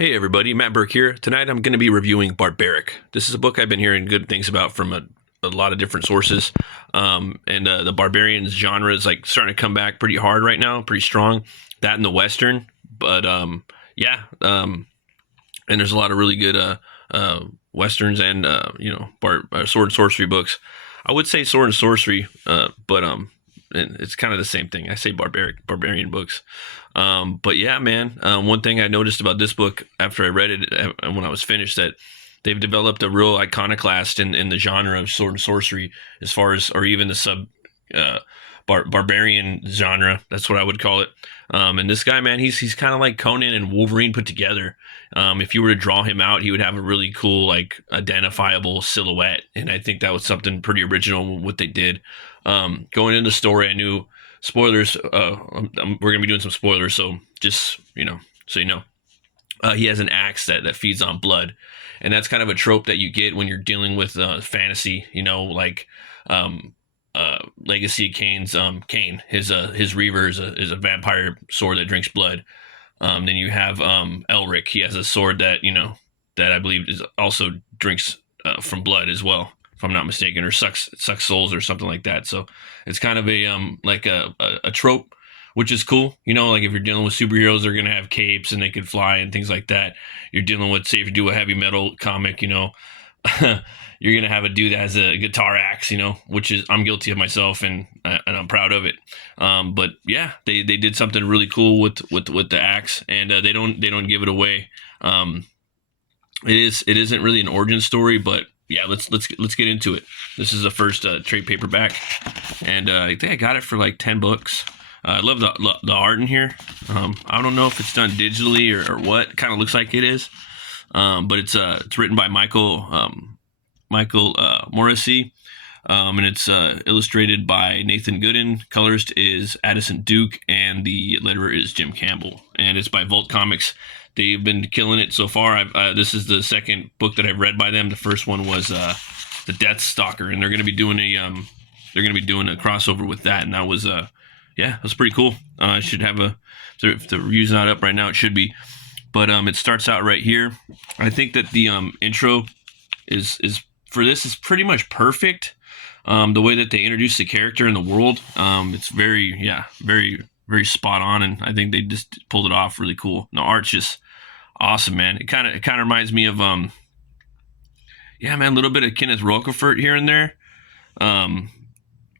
Hey everybody, Matt Burke here. Tonight I'm going to be reviewing Barbaric. This is a book I've been hearing good things about from a lot of different sources. And the barbarian genre is like starting to come back pretty hard right now, pretty strong. That and the Western. But yeah, and there's a lot of really good Westerns and, sword and sorcery books. I would say sword and sorcery, but and it's kind of the same thing. I say barbarian books. But yeah, man, one thing I noticed about this book after I read it and when I was finished, that they've developed a real iconoclast in the genre of sword and sorcery, as far as, or even the uh, barbarian genre. That's what I would call it. And this guy, man, he's kind of like Conan and Wolverine put together. If you were to draw him out, he would have a really cool, like, identifiable silhouette. And I think that was something pretty original what they did. Going into the story, I knew spoilers. We're gonna be doing some spoilers, so just so you know, he has an axe that feeds on blood, and that's kind of a trope that you get when you're dealing with fantasy. Like Legacy of Kane's Kane. His Reaver is a vampire sword that drinks blood. Then you have Elric. He has a sword that I believe is also drinks from blood as well, if I'm not mistaken, or sucks souls or something like that. So it's kind of a trope, which is cool. Like if you're dealing with superheroes, they're gonna have capes and they could fly and things like that. You're dealing with, say, if you do a heavy metal comic, you're gonna have a dude that has a guitar axe, which is, I'm guilty of myself, and I'm proud of it. But yeah, they did something really cool with the axe, and they don't give it away. It isn't really an origin story, but yeah, let's get into it. This is the first trade paperback, and I think I got it for like $10. I love the art in here. I don't know if it's done digitally or what. Kind of looks like it is, but it's written by Michael Morrissey, and it's illustrated by Nathan Gooden. Colorist is Addison Duke, and the letterer is Jim Campbell. And it's by Volt Comics. They've been killing it so far. This is the second book that I've read by them. The first one was the Death Stalker, and they're going to be doing a crossover with that. And that was it was pretty cool. I should have if the review's not up right now, it should be. But it starts out right here. I think that the intro is for this is pretty much perfect. The way that they introduce the character in the world, it's very spot on, and I think they just pulled it off really cool. The art's just awesome, man. It kind of reminds me of a little bit of Kenneth Roquefort here and there.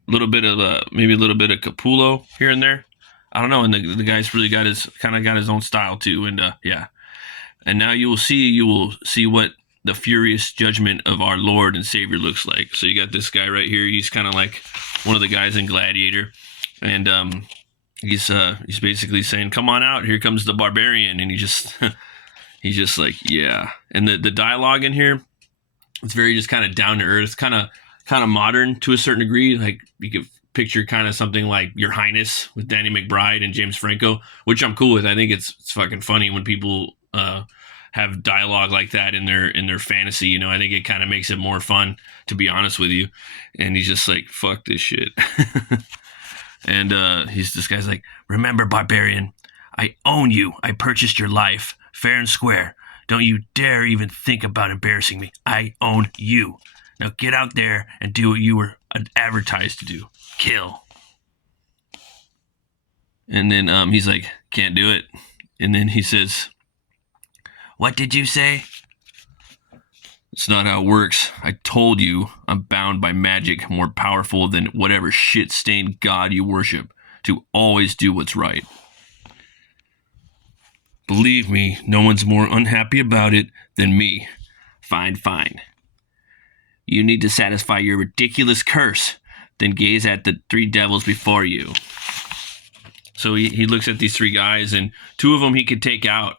Little bit of maybe a little bit of Capullo here and there. I don't know, and the guy's really got his own style too, and and now you will see what the furious judgment of our Lord and Savior looks like. So you got this guy right here. He's kind of like one of the guys in Gladiator, and he's basically saying, "Come on out, here comes the barbarian," and he's just like, yeah. And the dialogue in here, it's very just kind of down to earth, kind of modern to a certain degree. Like you could picture kind of something like Your Highness with Danny McBride and James Franco, which I'm cool with. I think it's fucking funny when people have dialogue like that in their fantasy. I think it kind of makes it more fun, to be honest with you. And he's just like, fuck this shit. And this guy's like, "Remember, barbarian, I own you. I purchased your life, fair and square. Don't you dare even think about embarrassing me. I own you. Now get out there and do what you were advertised to do. Kill." And then he's like, "Can't do it." And then he says, "What did you say?" "It's not how it works. I told you I'm bound by magic more powerful than whatever shit-stained god you worship, to always do what's right. Believe me, no one's more unhappy about it than me. Fine, fine. You need to satisfy your ridiculous curse, then gaze at the three devils before you." So he looks at these three guys, and two of them he could take out.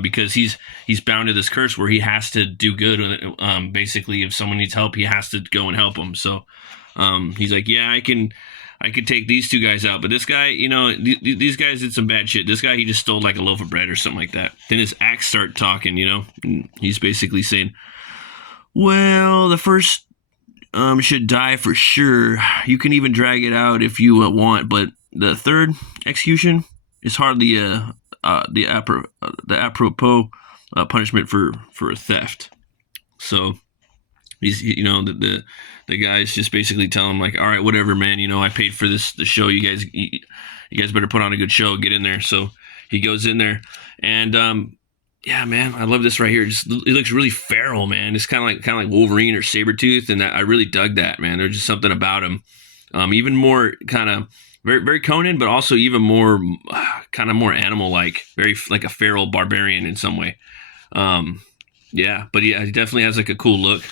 Because he's bound to this curse where he has to do good. Basically, if someone needs help, he has to go and help them. So he's like, "Yeah, I can take these two guys out, but this guy, these guys did some bad shit. This guy, he just stole like a loaf of bread or something like that." Then his axe start talking. And he's basically saying, "Well, the first should die for sure. You can even drag it out if you want, but the third execution is hardly the apropos punishment for a theft. So he's, the guy's just basically telling him like, all right, whatever, man, I paid for the show. You guys better put on a good show. Get in there. So he goes in there, and yeah, man, I love this right here. Just it looks really feral, man. It's kind of like Wolverine or Sabretooth, and I really dug that, man. There's just something about him, even more kind of very, very Conan, but also even more kind of more animal like, very like a feral barbarian in some way. Yeah, but he definitely has like a cool look.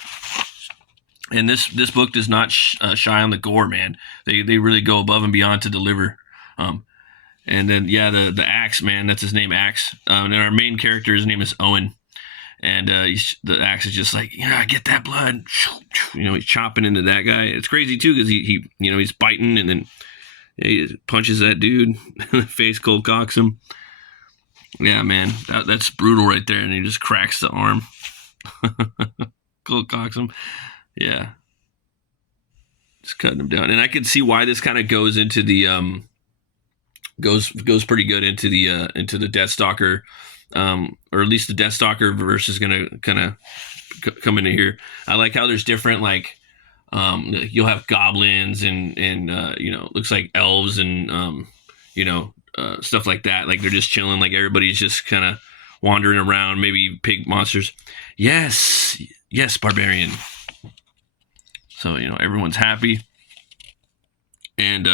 And this book does not shy on the gore, man. They really go above and beyond to deliver. And then yeah, the Axe, man, that's his name, Axe. And our main character, his name is Owen, and the Axe is just like, yeah, get that blood. He's chopping into that guy. It's crazy too because he he's biting, and then he punches that dude in the face, cold cocks him. Yeah, man, that's brutal right there, and he just cracks the arm. Cold cocks him. Yeah, just cutting him down, and I can see why this kind of goes into the goes pretty good into the Deathstalker, or at least the Deathstalker verse is gonna kind of come into here. I like how there's different, like you'll have goblins and looks like elves and stuff like that. Like they're just chilling, like everybody's just kind of wandering around. Maybe pig monsters. Yes, barbarian. So everyone's happy, and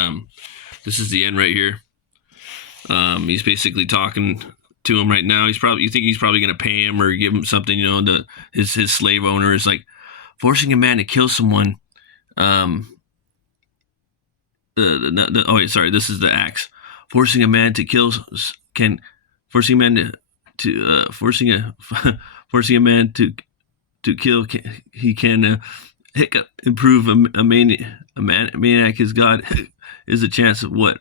this is the end right here. He's basically talking to him right now. You think he's probably going to pay him or give him something. His slave owner is like, forcing a man to kill someone. This is the Axe. Forcing a man to kill forcing a man to kill. He can improve a maniac. His God is a chance of what?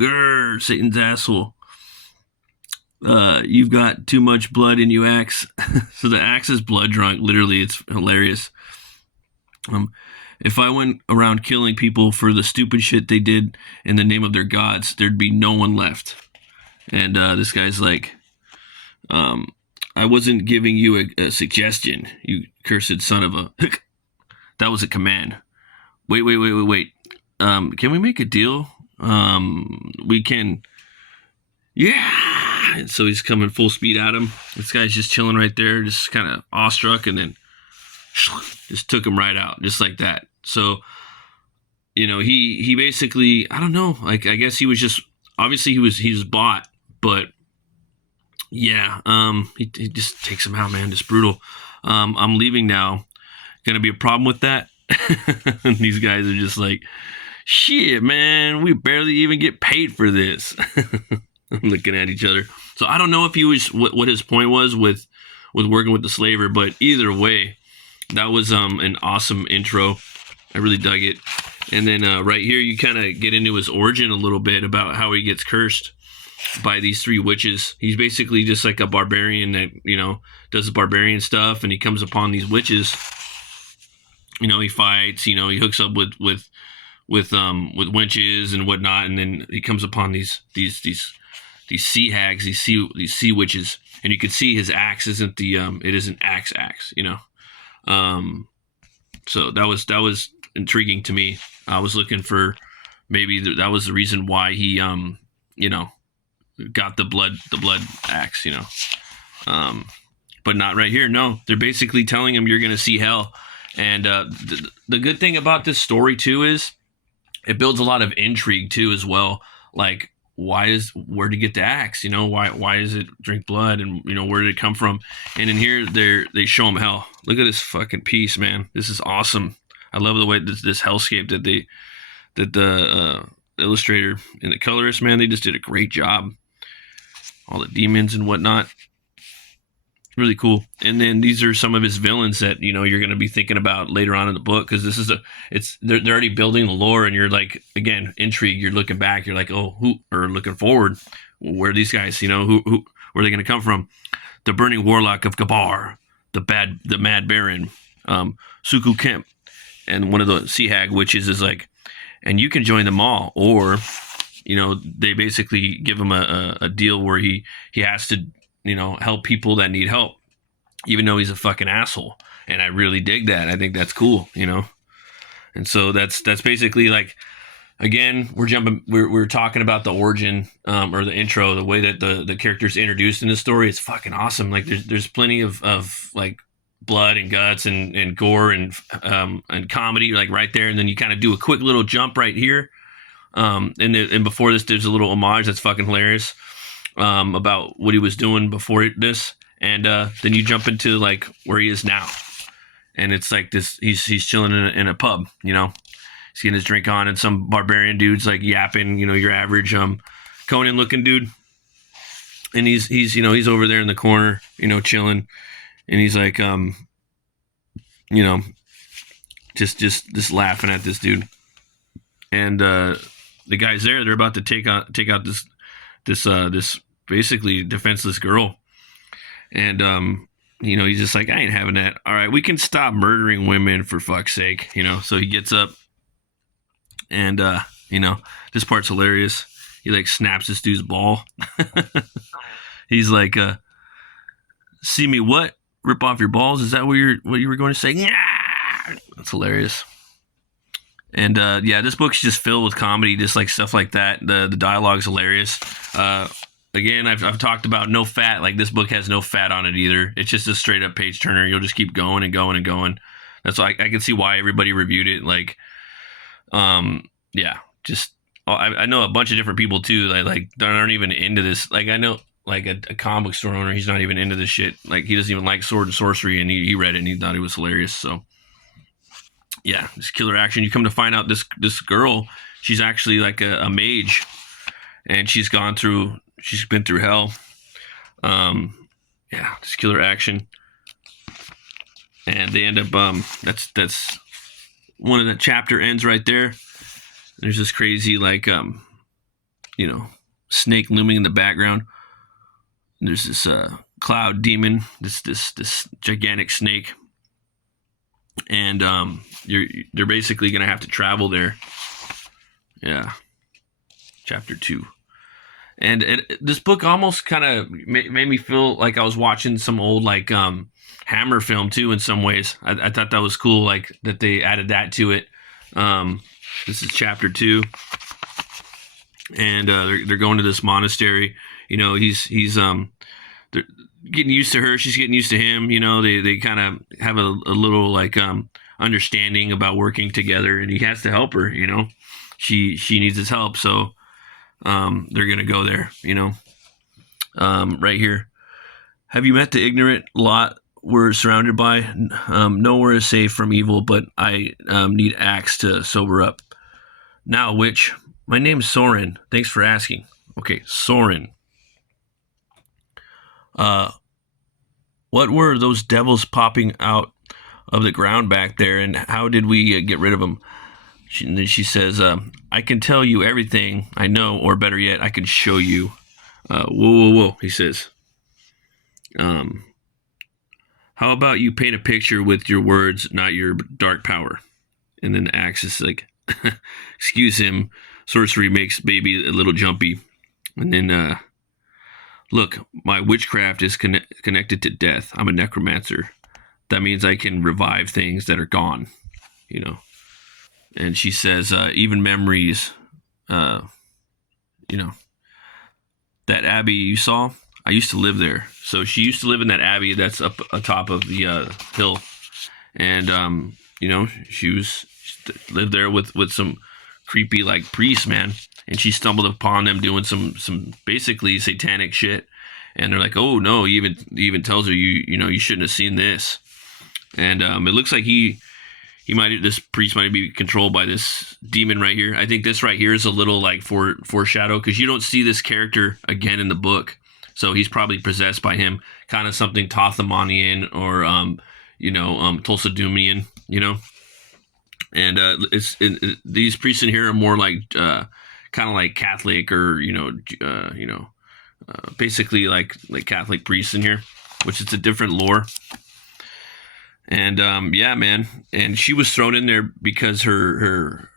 Grr, Satan's asshole. You've got too much blood in you, Axe. So the Axe is blood drunk. Literally, it's hilarious. If I went around killing people for the stupid shit they did in the name of their gods, there'd be no one left. And this guy's like, I wasn't giving you a suggestion, you cursed son of a... That was a command. Wait. Can we make a deal? We can... Yeah! And so he's coming full speed at him. This guy's just chilling right there, just kind of awestruck, and then just took him right out, just like that. So, he basically, I don't know, like, I guess he was just, obviously he was bought, but yeah, he just takes him out, man, just brutal. I'm leaving now. Gonna be a problem with that? And these guys are just like, shit, man, we barely even get paid for this. Looking at each other. So I don't know if he was what his point was with working with the slaver, but either way, that was an awesome intro. I really dug it. And then right here, you kind of get into his origin a little bit about how he gets cursed by these three witches. He's basically just like a barbarian that does the barbarian stuff, and he comes upon these witches. He fights. He hooks up with wenches and whatnot, and then he comes upon these sea hags, these sea witches, and you can see his axe isn't it isn't axe. So that was intriguing to me. I was looking for maybe that was the reason why he got the blood axe, but not right here. No, they're basically telling him you're gonna see hell. And the good thing about this story too is it builds a lot of intrigue too as well. Like, where to get the axe? Why is it drink blood? And where did it come from? And in here they show him hell. Look at this fucking piece, man. This is awesome. I love the way this hellscape that the illustrator and the colorist, man, they just did a great job. All the demons and whatnot. Really cool. And then these are some of his villains that you're going to be thinking about later on in the book, because this is they're already building the lore, and you're like, again, intrigue. You're looking back, you're like, oh, looking forward. Where are these guys? Who where are they going to come from? The Burning Warlock of Gabar, the Mad Baron, Suku Kemp, and one of the Sea Hag witches is like, and you can join them all, or they basically give him a deal where he has to help people that need help. even though he's a fucking asshole. And I really dig that. I think that's cool, you know. And so that's basically like, again, we're talking about the origin, or the intro, the way that the character's introduced in the story. It's fucking awesome. Like there's plenty of like blood and guts and gore and comedy like right there, and then you kind of do a quick little jump right here. And before this, there's a little homage that's fucking hilarious, about what he was doing before this, and then you jump into like where he is now, and it's like this. He's chilling in a pub, you know. He's getting his drink on, and some barbarian dude's like yapping, you know, your average Conan looking dude, and he's you know, he's over there in the corner, you know, chilling, and he's like you know, just laughing at this dude, and the guys there, they're about to take out this basically defenseless girl, and you know, he's just like, I ain't having that. All right, we can stop murdering women for fuck's sake, you know. So he gets up, and you know, this part's hilarious. He like snaps this dude's ball. He's like, see me what? Rip off your balls? Is that what you were going to say? Yeah, that's hilarious. And yeah, this book's just filled with comedy, just like stuff like that. The dialogue's hilarious. Again, I've talked about no fat. Like, this book has no fat on it either. It's just a straight up page turner. You'll just keep going and going and going. That's why I can see why everybody reviewed it. Like, yeah, just I know a bunch of different people too. Like that aren't even into this. Like, I know like a comic book store owner. He's not even into this shit. Like, he doesn't even like sword and sorcery, and he read it and he thought it was hilarious. So yeah, this killer action. You come to find out this girl, she's actually like a mage, and she's been through hell. Yeah, this killer action, and they end up that's one of the chapter ends right there. There's this crazy like you know, snake looming in the background. There's this cloud demon, this gigantic snake, and they're basically gonna have to travel there. Yeah, chapter 2. And this book almost kind of made me feel like I was watching some old like Hammer film too. In some ways, I thought that was cool, like that they added that to it. This is chapter 2, and they're going to this monastery. You know, he's they're getting used to her. She's getting used to him. You know, they kind of have a little like understanding about working together, and he has to help her. You know, she needs his help, so they're gonna go there. You know, right here. Have you met the ignorant lot we're surrounded by? Nowhere is safe from evil, but I need axe to sober up. Now, witch, my name's Soren. Thanks for asking. Okay, Soren. What were those devils popping out of the ground back there, and how did we get rid of them? She says, I can tell you everything I know, or better yet, I can show you. Whoa, he says. How about you paint a picture with your words, not your dark power? And then the axe is like, excuse him, sorcery makes baby a little jumpy. And then, look, my witchcraft is connected to death. I'm a necromancer. That means I can revive things that are gone, you know. And she says, even memories, you know, that abbey you saw, I used to live there. So she used to live in that abbey that's up atop of the hill. And, you know, she lived there with some creepy, like, priests, man. And she stumbled upon them doing some basically satanic shit. And they're like, oh, no, he even tells her, you know, you shouldn't have seen this. And it looks like this priest might be controlled by this demon right here. I think this right here is a little like foreshadow, because you don't see this character again in the book. So he's probably possessed by him, kind of something Tothamanian or, you know, Tulsadumian, you know. And these priests in here are more like kind of like Catholic, or basically like Catholic priests in here, which is a different lore. And yeah, man. And she was thrown in there because her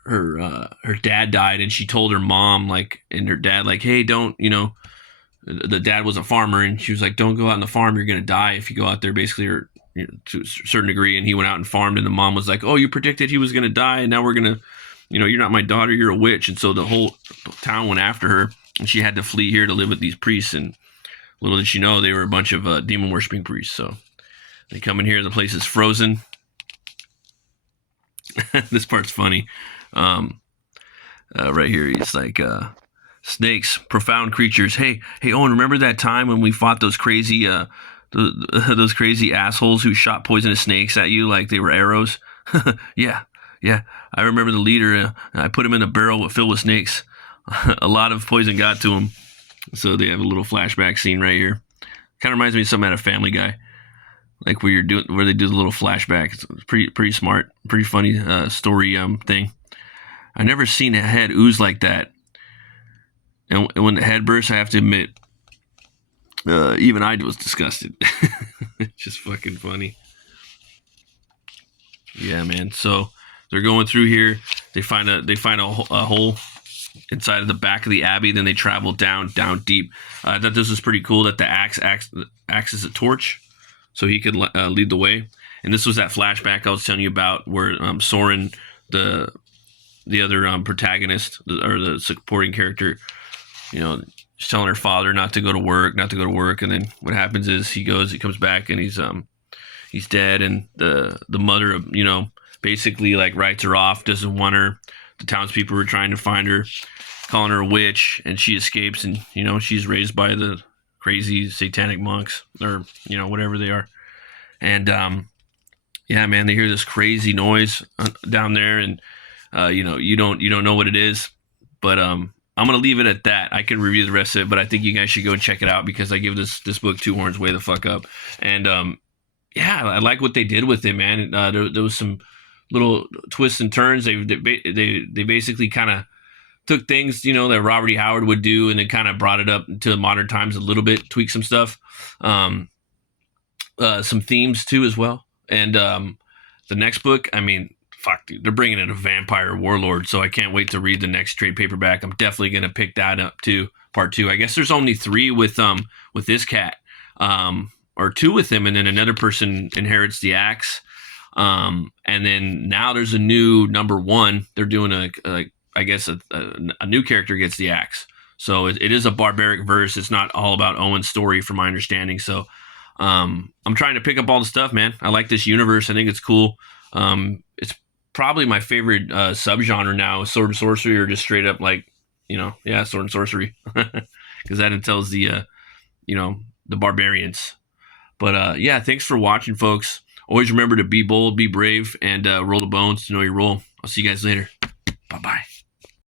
dad died, and she told her mom, like, and her dad, like, hey, don't, you know, the dad was a farmer, and she was like, "Don't go out on the farm. You're gonna die if you go out there." Basically, or to a certain degree. And he went out and farmed, and the mom was like, "Oh, you predicted he was gonna die, and now we're gonna, you're not my daughter. You're a witch." And so the whole town went after her, and she had to flee here to live with these priests. And little did she know they were a bunch of demon worshipping priests. So they come in here. The place is frozen. This part's funny. Right here, he's like, snakes, profound creatures. Hey, Owen, remember that time when we fought those crazy, those crazy assholes who shot poisonous snakes at you like they were arrows? Yeah. I remember the leader. I put him in a barrel filled with snakes. A lot of poison got to him. So they have a little flashback scene right here. Kind of reminds me of something out of Family Guy, like where they do the little flashback. It's pretty smart, pretty funny story thing. I never seen a head ooze like that. And when the head bursts, I have to admit, even I was disgusted. It's just fucking funny. Yeah, man. So they're going through here. They find a hole inside of the back of the abbey. Then they travel down deep. I thought this was pretty cool that the axe is a torch, so he could lead the way. And this was that flashback I was telling you about, where Soren, the other protagonist, or the supporting character, she's telling her father not to go to work, and then what happens is he comes back, and he's dead, and the mother, basically like writes her off, doesn't want her. The townspeople were trying to find her, calling her a witch, and she escapes, and she's raised by the crazy satanic monks, or whatever they are. And yeah, man, they hear this crazy noise down there, and you don't know what it is, but I'm gonna leave it at that. I can review the rest of it, but I think you guys should go and check it out, because I give this book 2 horns way the fuck up. And yeah, I like what they did with it, man. There was some little twists and turns. They basically kind of took things that Robert E. Howard would do, and then kind of brought it up to modern times a little bit, tweaked some stuff, some themes too as well. And the next book, I mean, fuck, dude, they're bringing in a vampire warlord, so I can't wait to read the next trade paperback. I'm definitely gonna pick that up too, part 2. I guess there's only 3 with this cat, or 2 with him, and then another person inherits the axe. And then now there's a new number 1. They're doing a new character gets the axe. So it is a barbaric verse. It's not all about Owen's story, from my understanding. So I'm trying to pick up all the stuff, man. I like this universe. I think it's cool. It's probably my favorite subgenre now, sword and sorcery, or just straight up like, sword and sorcery, because that entails the barbarians. But yeah, thanks for watching, folks. Always remember to be bold, be brave, and roll the bones to know your role. I'll see you guys later. Bye-bye.